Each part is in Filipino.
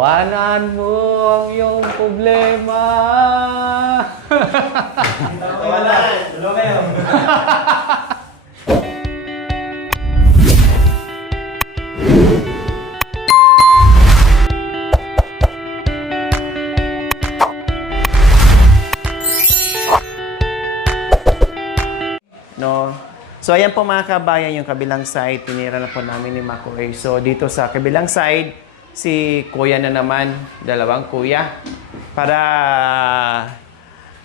Tawanan mo ang iyong problema. Tawanan! Ano kayo? No? So, ayan po mga kabayan, yung kabilang side, tinira na po namin ni Makoy. So, dito sa kabilang side, si Kuya na naman, dalawang kuya. Para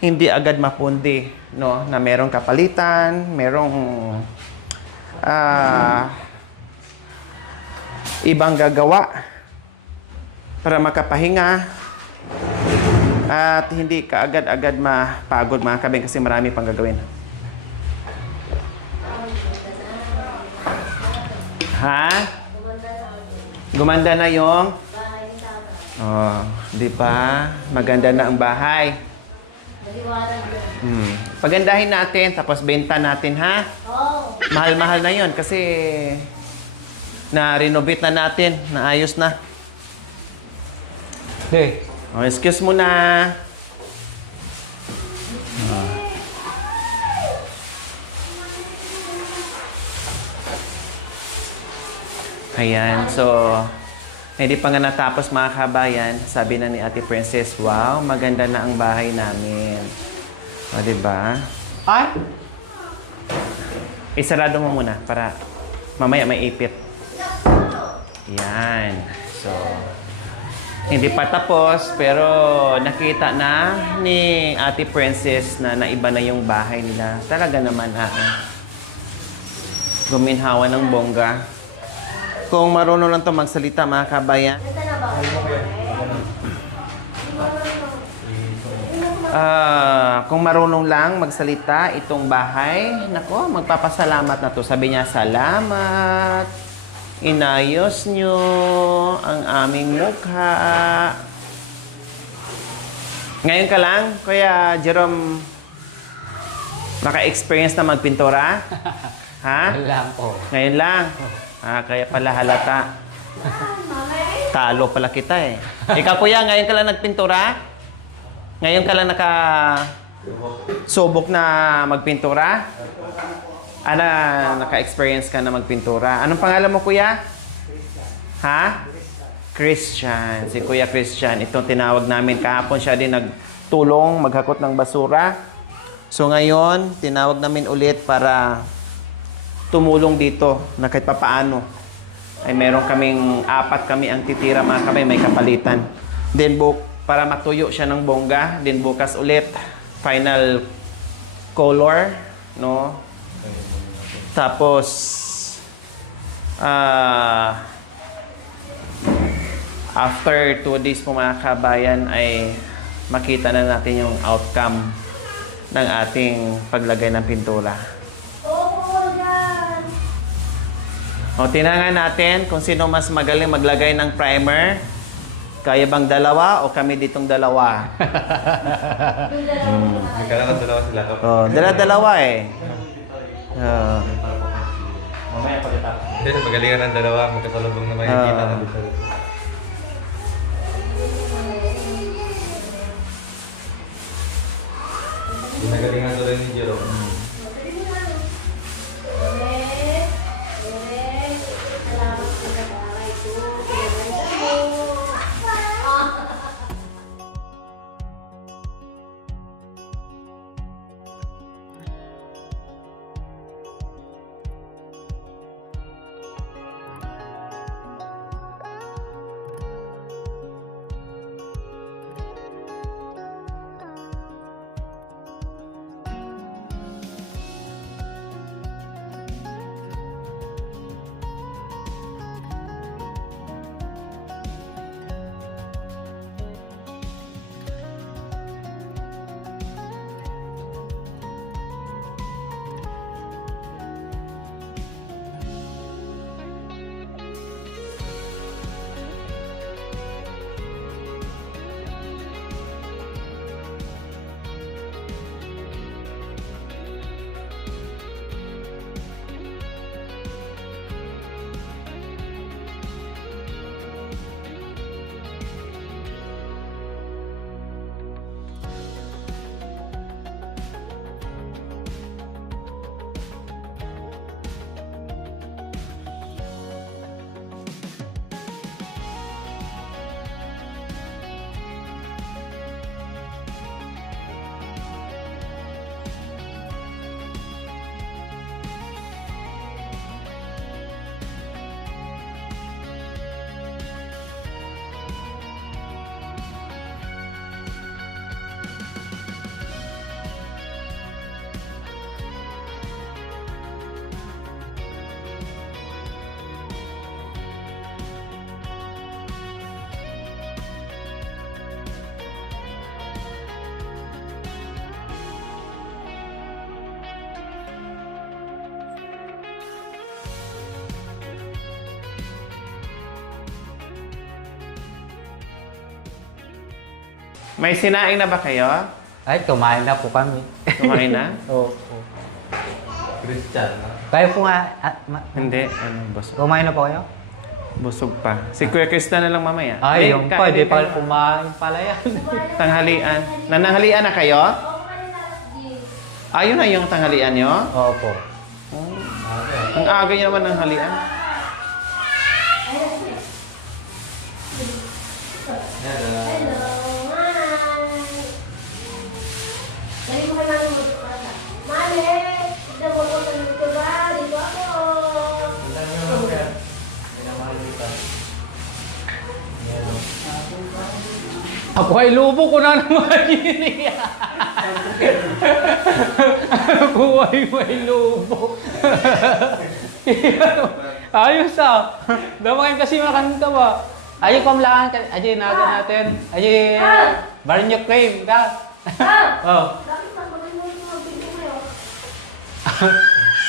hindi agad mapundi, no? Na merong kapalitan, merong ibang gagawa para makapahinga at hindi ka agad-agad mapagod mga kabayan kasi marami pang gagawin. Ha? Gumanda na yung? Oh, di ba? Maganda na ang bahay. Pagandahin natin, tapos benta natin, ha? Mahal-mahal na yon kasi na-renovate na natin, naayos na. Okay. Oh, excuse mo na. Ayan, so, hindi pa nga natapos mga kabayan, sabi na ni Ate Princess, wow, maganda na ang bahay namin. O, diba? Ay! Isarado mo muna para mamaya may ipit. Yan. So, hindi pa tapos, pero nakita na ni Ate Princess na naiba na yung bahay nila. Talaga naman, guminhawa ng bongga. Kung marunong lang ito magsalita, mga kabayan. Kung marunong lang magsalita itong bahay, nako, magpapasalamat na to. Sabi niya, salamat. Inayos nyo ang aming mukha. Ngayon ka lang, Kuya Jerome, naka-experience na magpintura? Ha? Wala po. Ngayon lang. Kaya pala halata. Talo pala kita eh. Ikaw kuya, ngayon ka lang nagpintura? Ngayon ka lang subok na magpintura? Naka-experience ka na magpintura. Anong pangalan mo kuya? Ha? Christian. Si Kuya Christian. Itong tinawag namin kahapon. Siya din nagtulong maghakot ng basura. So ngayon, tinawag namin ulit para tumulong dito na kahit papaano ay meron kaming 4 kami ang titira mga kamay, may kapalitan. Then para matuyo siya ng bongga, then bukas ulit final color, no? Tapos after 2 days po mga kabayan ay makita na natin yung outcome ng ating paglagay ng pintura. O, tinangan natin kung sino mas magaling maglagay ng primer. Kaya bang dalawa o kami ditong dalawa? Nagkalakan dalawa sila. O, dala-dalawa eh. Mamaya pagkatapos. Kasi magalingan ng dalawa, magkasalubong na makikita na dito. Nagalingan doon ni Jerome. May sinaing na ba kayo? Ay, kumain na po kami. Kumain na? Oo. Christian. Kayo po nga, Hindi. Busog. kumain na po kayo? Busog pa. Si Kuya Krista na lang mamaya. Ay, Hindi, yung kain pa, di din pa kayo. kumain pala yan. Tanghalian. Nananghalian na kayo? Ayun na yung tanghalian nyo? Opo. Ang aga nyo naman ng halian. Ako ay lubo ko na naman yun. Ako ay may lubo. Ayos ah. Damakin kasi makanta ba? Ayun pamlaan ka. Ayun naga natin. Ayun barnyok cream ka. Oh.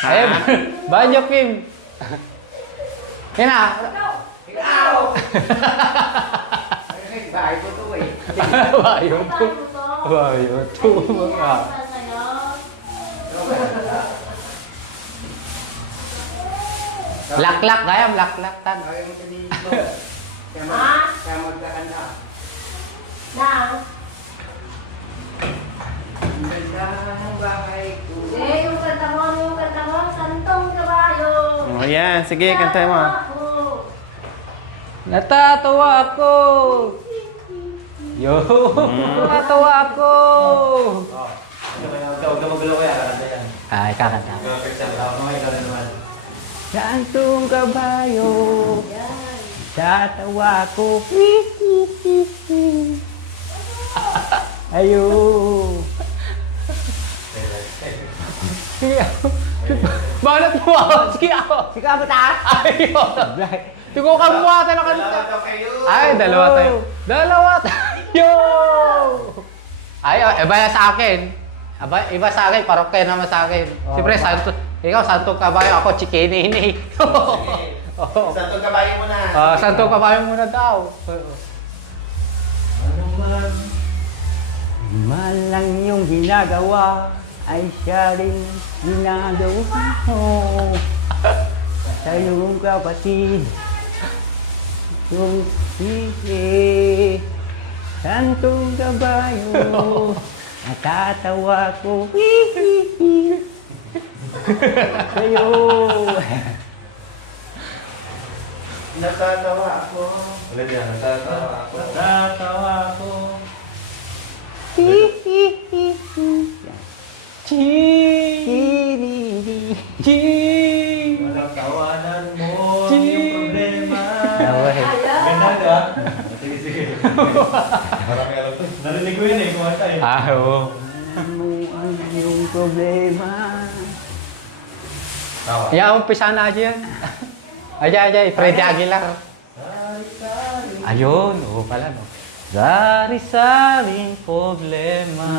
Ayun barnyok cream. Yan na. Bahay ko to eh. Bayo to. Bayo to. Laklak gayam laklak tan. Oh, yan. Sige, kantay mo. Natatawa ako. Yo. Natatawa ako. Huwag ka magulo kaya, kakanta yan. Ay, kakanta. Christian, ako ikaw na naman. Santong kabayo. Tatawa ko. Ayo. Bakit mo ako? Sige ako. Sige ako taas. Ayo. Tigo ka mo ata na kanta. Ay, dalawa tayo. Dalawa tayo. Ay, iba sa akin. Iba sa akin, parokya naman sa akin. Siyempre, ikaw, santong kabayo. Ako, chikinini. Santong kabayo mo na. Santong kabayo muna daw. Ano man? Malang yung ginagawa ay siya rin ginagawa mo. Sa iyong kapatid, yung sisi, santong kabayo, natatawa ko. Sa'yo. Natatawa ako. Ulit yan, natatawa ako. Natatawa ko. Walang tawanan mo yung problema. Ganda ka? Sige, sige. Marami alam to. Narinig ko yun eh, kumanta eh. Oo. Ano ang iyong problema? Tawa. Umpisa na dyan. Ajay, Freddy Aguilar. Ayun, oo pala no. Sari-saring problema.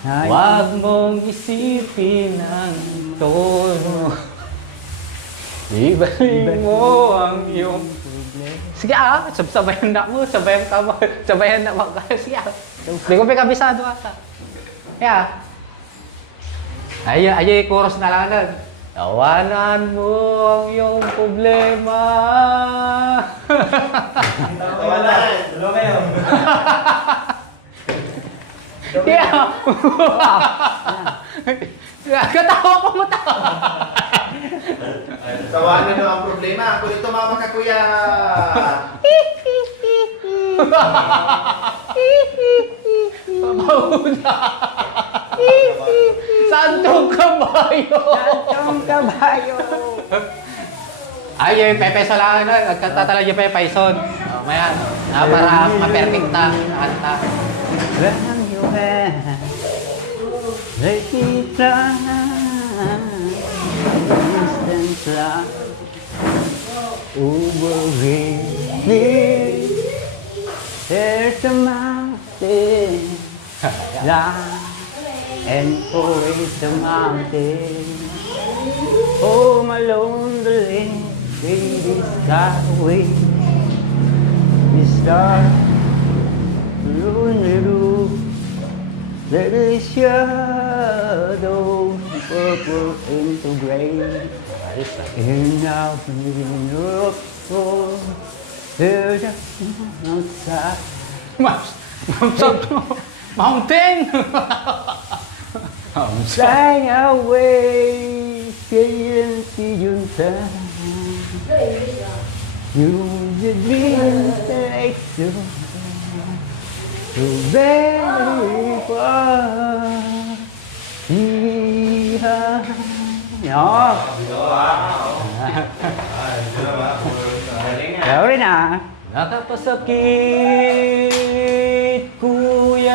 Huwag mong isipin ang tono. Ibahin mo ang iyong problema. Sige sabayan na mo, sabayan na mo. Sige Hindi ko may kabisado ata. Yeah. Ay, chorus na lang nun. Tawanan mo ang iyong problema. Tawanan! Dalawa kayo. Katawa ko mo tawa. Tawanan na ang problema. Kung ito mama ka, kuya. Papauna. Santong kabayo. Santong kabayo. Ay, pepeso lang na. Nagkanta talaga yung pepeson. Maya, para ma-perfecta. Kanta. Lang your hand. Let me fly. Distant fly. Over me. There's a mountain. Line. And always the mountain. Home alone the lane. Baby skyway. The star Let the shadow purple into gray. And now in Europe, there's a outside. Mountain! Fly away, feeling see you time. You just been take so very far. Nhỏ. Sorry na. Nakapasakit, Kuya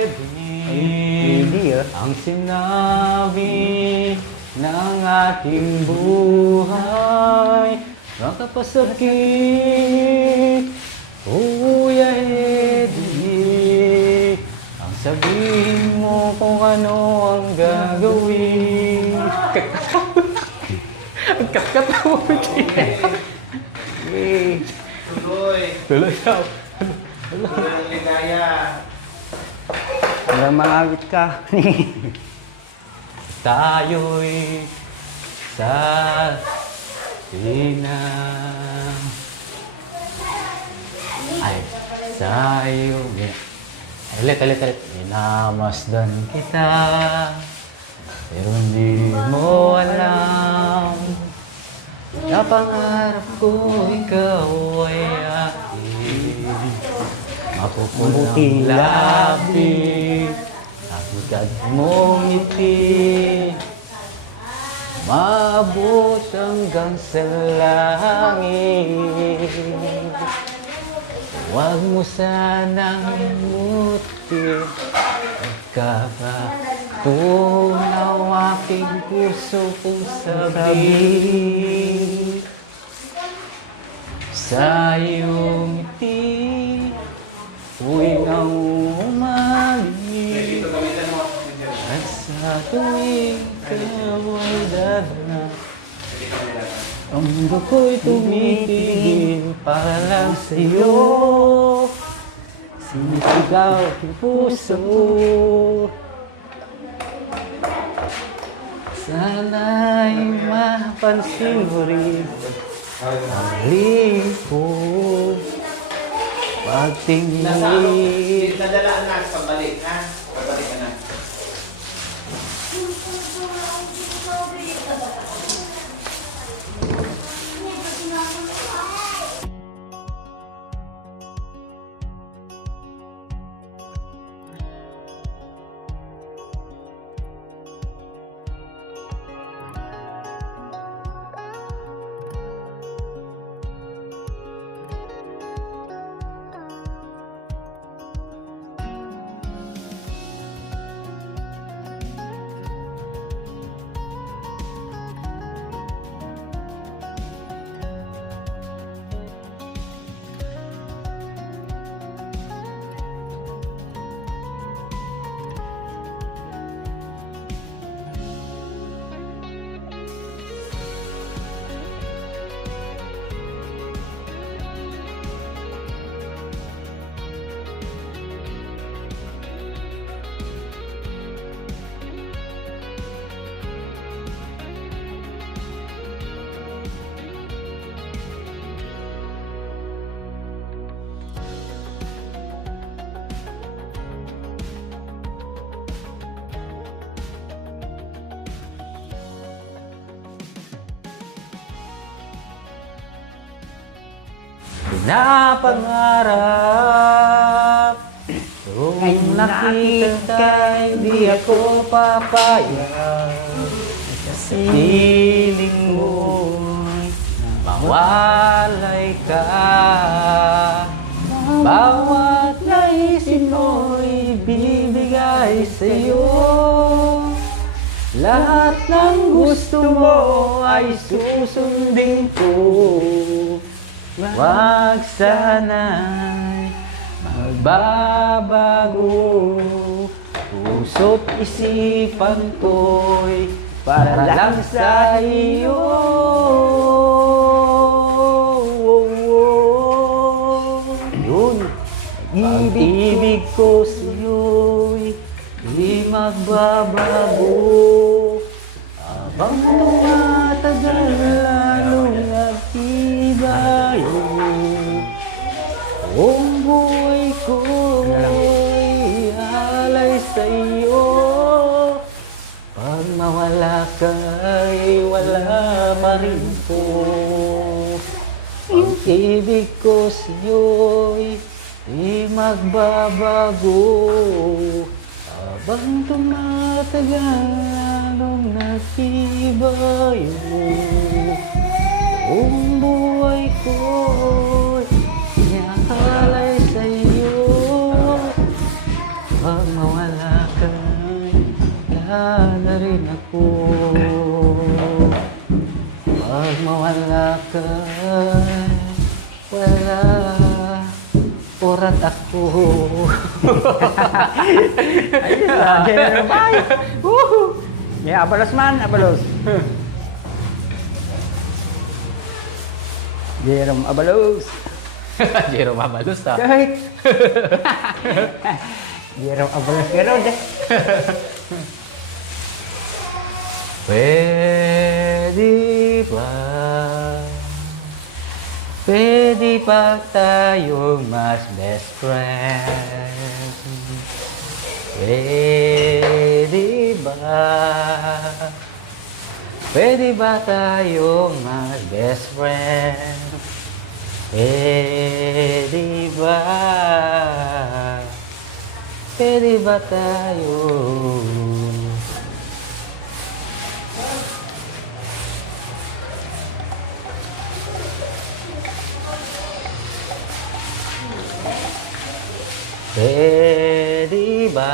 Edwin, ang sinabi ng ating buhay. Nakapasakit, Kuya Edwin, ang sabihin mo kung ano ang gagawin. Ang kat-kat na mo, Tuloy. Tuloy daw. Tuloy ang ligaya. Hanggang mangawit ka. Tayo'y sa sinang ay sa'yo. Ulit. Minamasdan kita, pero hindi mo alam na pangarap ko ikaw ay aking mapupulang labi, agad mong ngiti, maabot hanggang sa langit. Huwag mo sanang mutin, pagkakatunaw aking puso kong sabi. Sa iyong ngiti, tuwing ang umali, at sa tuwing ikaw ay dadana, ang mundo ko'y tumitigil para lang sa'yo. Sinisigaw ang puso, sana'y mapansin mo rin ang halik ko. Pagtingin, Nadalaan na pabalik, ha? Pabalik ka na. pinapangarap. Kung nakita ka, hindi ako papayag. Sa piling mo'y mawalay ka. Bawat naisip mo'y bibigay sa'yo. Lahat ng gusto mo ay susundin ko. Wag sana'y magbabago. Puso't isipan ko'y para lang sa iyo. Yun, pag-ibig ko sa'yo'y di magbabago. Habang tumatagal lalong nagtibayo, buong buhay ko'y alay sa'yo. Pag mawala ka'y wala pa rin po. Ang ibig ko sa'yo'y di magbabago. Habang tumatagal lalong nagtibayo, buong buhay ko'y inaalay sa'yo. Pag mawala ka'y wala na rin ako. Pag mawala ka'y wala orat ako. Ayun lang, Jerome. Ay! Woohoo! May abalos man, abalos. Jerome Abalos. Jerome Abalos ah. Kahit. Jerome Abalos pero deh. Pwede ba? Pwede ba tayong mas best friend? Pwede ba? Pwede ba tayong mas best friend? Pwede ba? Pwede ba tayong pwede ba?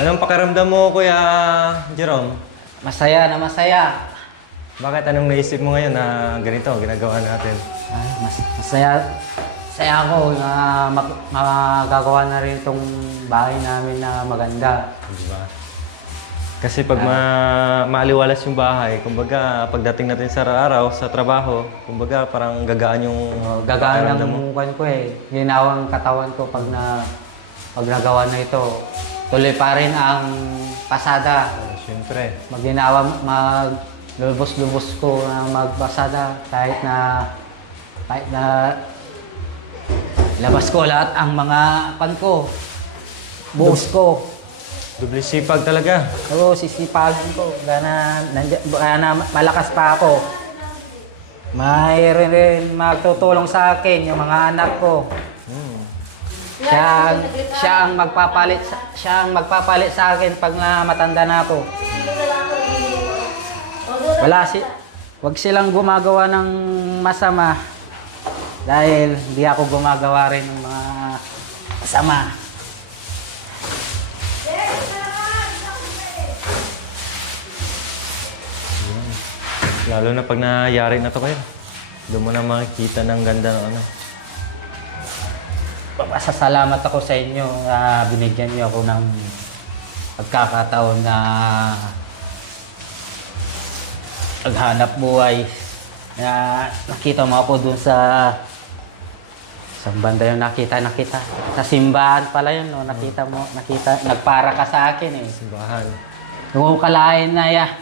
Anong pakiramdam mo, Kuya Jerome? Masaya na masaya. Bakit anong naisip mo ngayon na ganito ginagawa natin? Masaya ako na magagawa na rin itong bahay namin na maganda. Di ba? Kasi pag maaliwalas yung bahay, kumbaga pagdating natin sa araw, sa trabaho, kumbaga parang gagaan yung Gagaan pakiramdam mo. ng mukha ko eh. Ginawang katawan ko pag nagawa na ito. Tuloy pa rin ang pasada. Siyempre. Maglubos-lubos ko na magpasada kahit na labas ko lahat ang mga pan ko. Buhos ko. Doble sipag talaga. Oo, sisipagin ko. Gana malakas pa ako. Mayroon rin magtutulong sa akin yung mga anak ko. Siya ang magpapalit sa akin pag matanda na ako. Wag silang gumagawa ng masama dahil hindi ako gumagawa rin ng mga masama. Lalo na pag nangyari na to kayo. Doon mo na makikita ng ganda ng ano. Pasasalamat ako sa inyo na binigyan niyo ako ng pagkakataon na paghanap buhay. Na nakita mo ako dun sa banda yung nakita. Sa simbahan pala yun, no? Nagpara ka sa akin eh. Simbahan. Yung kalain na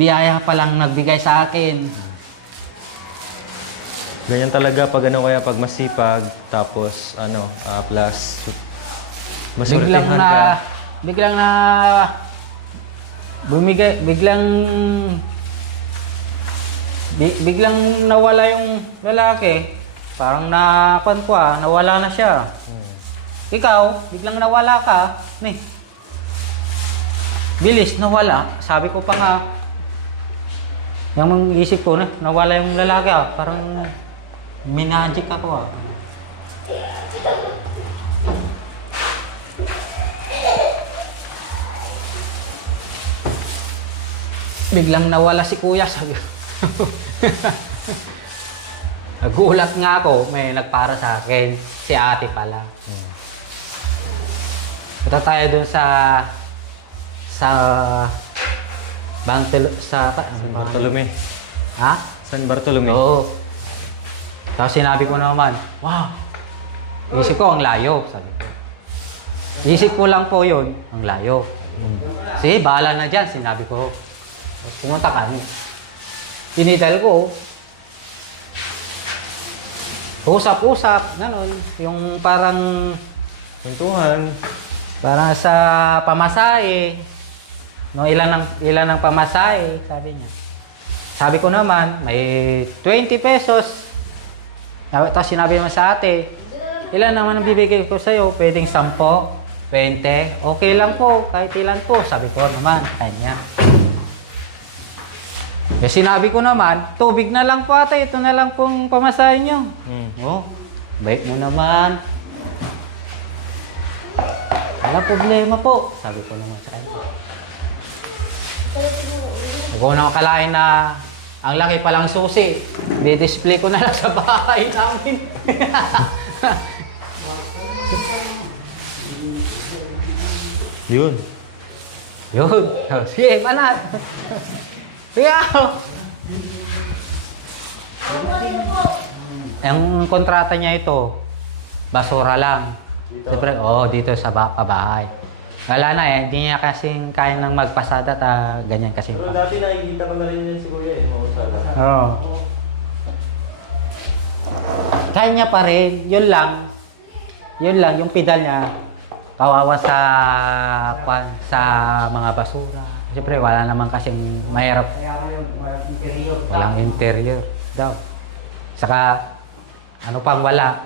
biyaya pa lang nagbigay sa akin. Ganyan talaga pag ano kaya pag masipag, tapos ano, plus masultihan ka. Biglang nawala yung lalaki. Parang nawala na siya. Ikaw, biglang nawala ka. Bilis, nawala. Sabi ko pa nga, yung isip ko, nawala yung lalaki Parang minagic ako Biglang nawala si kuya, sabi ko. Nagulat nga ako, may nagpara sa akin. Si ate pala. Punta tayo dun sa Sa San Bartolome. Ha? San Bartolome. Oo. Tapos sinabi ko naman, wow, isip ko ang layo, sabi ko. Isip ko lang po yun, ang layo. Sige, bahala na dyan, sinabi ko. Tapos pumunta kami. Tinitel ko. Usap-usap, gano'n. Yung parang Kwentuhan. parang sa pamasahe. No, ilan ang pamasahe, sabi niya. Sabi ko naman, may 20 pesos. Tapos sinabi naman sa ate, ilan naman ang bibigay ko sa'yo? Pwedeng 10, 20. Okay lang po, kahit ilan po. Sabi ko naman, kanya. Eh, sinabi ko naman, tubig na lang po ate, ito na lang pong pamasahe niyo. Oh, bait mo naman. Wala problema po, sabi ko naman sa kanya. Huwag ko na akalain na ang laki palang susi. Di-display ko na lang sa bahay namin. Yun. Yun. Sige, panat. Sige. Ang kontrata niya ito, basura lang. Siyempre, dito sa pabahay. Wala na hindi niya kasing kaya nang magpasada at ganyan kasing Pero dati nakikita ko na rin yan si Kuya mausala. Oo. Kaya niya pa rin, yun lang, yung pedal niya, kawawa sa mga basura. Siyempre, wala naman kasing mahirap. Walang interior daw. Saka, ano pang wala.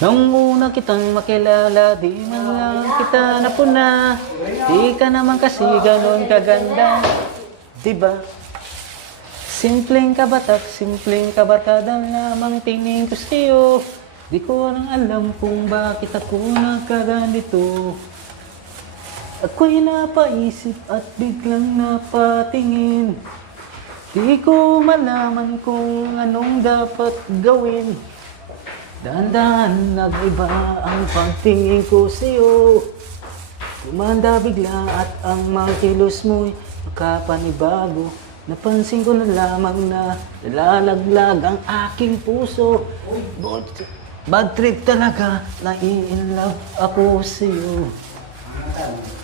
Nung una kitang makilala, di man lang kita napuna. Di ka naman kasi ganon kaganda, diba? Simpleng kabatak, simpleng kabarkada lamang tingin ko sa'yo. Di ko nang alam kung bakit ako nagkaganito. Ako'y napaisip at biglang napatingin. Di ko malaman kung anong dapat gawin. Dahan-dahan nag-iba ang pagtingin ko sa'yo. Kumanda bigla at ang mga kilos mo'y makapanibago. Napansin ko na lamang na nalalaglag ang aking puso. Bad trip talaga, nai-inlove ako sa'yo.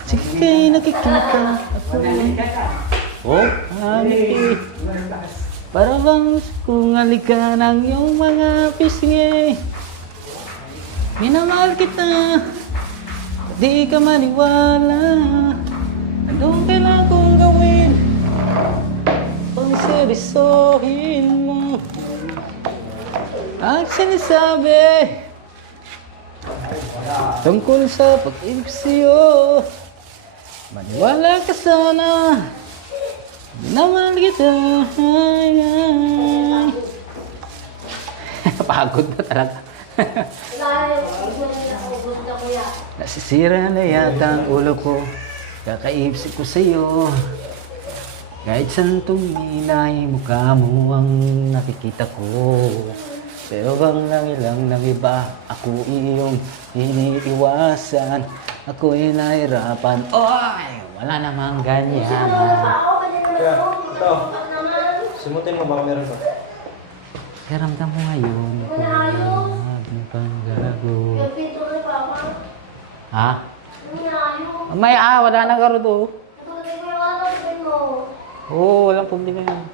Sige, nakikita ako. Oh, honey. Para bang kung halika ng iyong mga pisngi. Minamahal kita, di ka maniwala. Anong kailangan kong gawin? Pang seryosohin mo ang sinasabi tungkol sa pag-ibig sa'yo. Maniwala ka sana. Naman kita. Pagod na talaga. Nasisira na yata ang ulo ko. Kakaibsik ko sa'yo. Kahit saan tuminay, mukha mo ang nakikita ko. Pero bang lang ng iba, ako iyong iniiwasan. Ako'y nahirapan. Oy! Wala namang ganyan. Kaya, ito. Sumutin mo, baka meron pa. Karamdam mo ngayon. Ano pang gago? Ha? May wala na garo do. Oo, walang problema yan.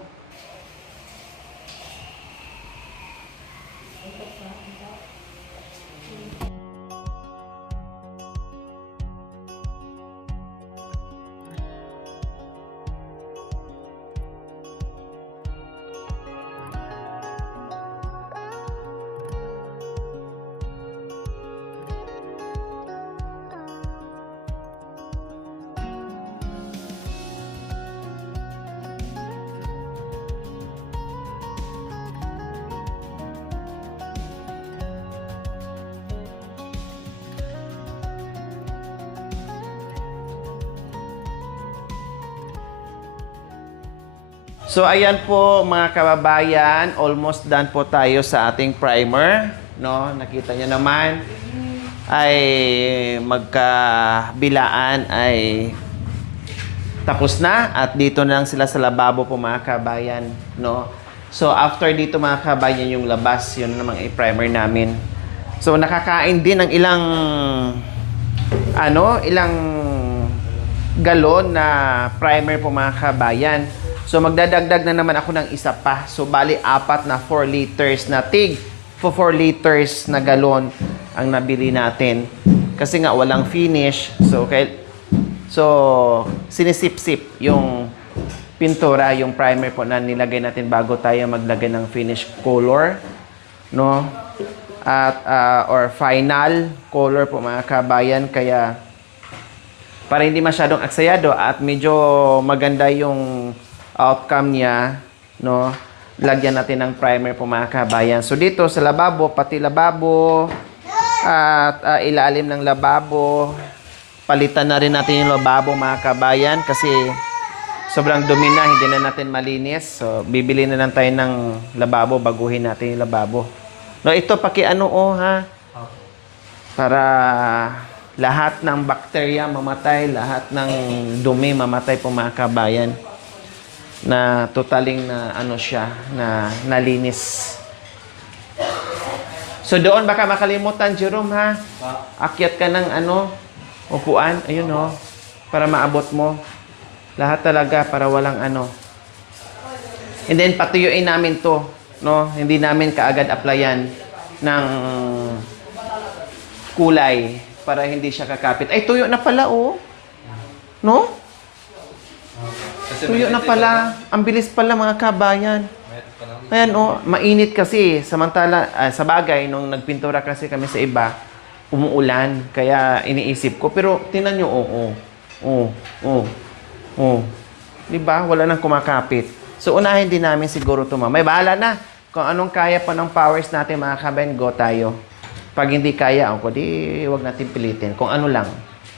So ayan po mga kababayan, almost done po tayo sa ating primer, no? Nakita niyo naman ay magkabilaan ay tapos na at dito na lang sila sa lababo po mga kabayan, no? So after dito mga kabayan yung labas, yun namang i-primer namin. So nakakain din ng ilang ilang galon na primer po mga kabayan. So magdadagdag na naman ako ng isa pa. So bali 4 na 4 liters na 4 liters na galon ang nabili natin. Kasi nga walang finish. So sinisip-sip yung pintura, yung primer po na nilagay natin bago tayo maglagay ng finish color, no? At or final color po mga kabayan, kaya para hindi masyadong aksayado at medyo maganda yung outcome niya, no? Lagyan natin ng primer po mga kabayan. So dito sa lababo, pati lababo at ilalim ng lababo, palitan na rin natin yung lababo mga kabayan kasi sobrang dumi na, hindi na natin malinis. So bibili na lang tayo ng lababo, baguhin natin yung lababo. No, ito ha. Para lahat ng bakterya mamatay, lahat ng dumi mamatay po mga kabayan. Na totaling na siya, na nalinis. So doon baka makalimutan, Jerome ha. Akyat ka ng upuan, ayun para maabot mo. Lahat talaga para walang And then patuyuin namin to, no? Hindi namin kaagad applyan ng kulay para hindi siya kakapit. Ay, tuyo na pala no? Tuyo na pala. Ang bilis pala mga kabayan. Ayan mainit kasi. Samantala, sa bagay, nung nagpintura kasi kami sa iba, umuulan. Kaya iniisip ko. Pero tingnan nyo, diba? Wala nang kumakapit. So, unahin din namin siguro ito. May bahala na. Kung anong kaya pa ng powers natin mga kabayan, go tayo. Pag hindi kaya, di wag natin pilitin. Kung ano lang,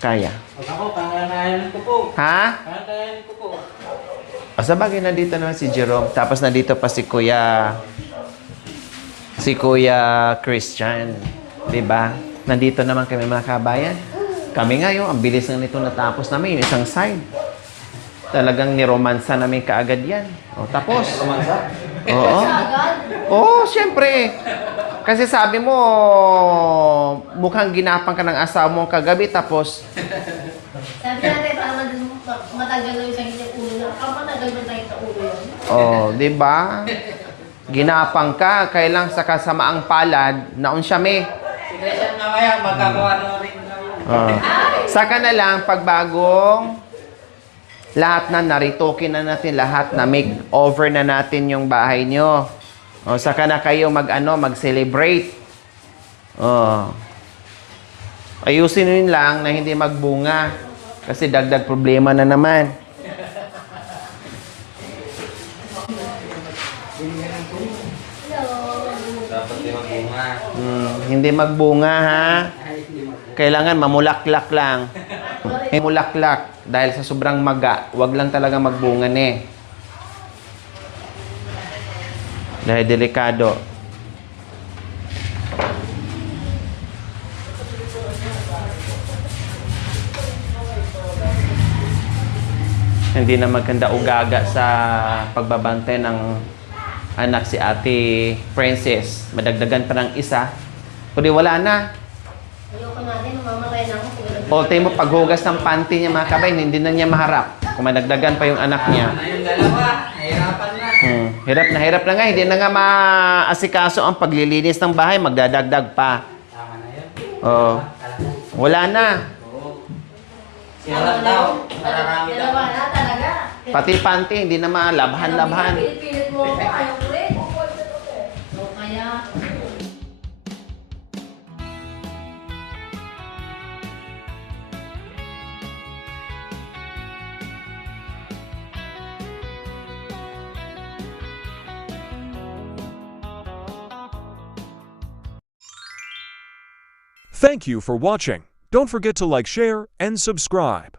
kaya. Ako, kakayanin ko po. Ha? Kakayanin ko po. Sa bagay, nandito naman si Jerome. Tapos nandito pa si Kuya Christian. Diba? Nandito naman kami mga kabayan. Kami ngayon, ang bilis na nito natapos namin. Yung isang side. Talagang niromansa namin kaagad yan. Tapos. Romansa? Oo, syempre. Kasi sabi mo, mukhang ginapang ka ng asawa mo kagabi. Tapos, Sabi natin, matagal na yung sakit yung ulo na. Matagal na tayo sa ulo yun. di ba? Ginapang ka, kailang sa kasamaang palad, naon siya may. Si Christian mamaya, magkakawa na rin naman. Saka na lang, pagbagong lahat na naritokin na natin, lahat na make-over na natin yung bahay nyo. Saka na kayo mag-celebrate. Ayusin nyo lang na hindi magbunga. Kasi dagdag problema na naman. Dapat di magbunga. Hindi magbunga ha. Kailangan mamulaklak lang. Mamulaklak. Dahil sa sobrang maga, wag lang talaga magbunga Dahil delikado. Hindi na maganda ugaga sa pagbabantay ng anak si Ate Princess. Madagdagan pa ng isa. Kundi wala na. Ayoko natin, mamamatay na ako. Ultimo mo, paghugas ng panty niya mga kabayan, hindi na niya maharap. Kung madagdagan pa yung anak niya. Yung dalawa, nahirapan na. Hirap na nga. Hindi na nga maasikaso ang paglilinis ng bahay. Magdadagdag pa. Tama na yun. Wala na. Siya daw, mararami daw. Dalawa na talaga. Pati panty, hindi na malabhan-labhan. Pilit mo ako, ayaw ko rin. So, kaya... Thank you for watching. Don't forget to like, share, and subscribe.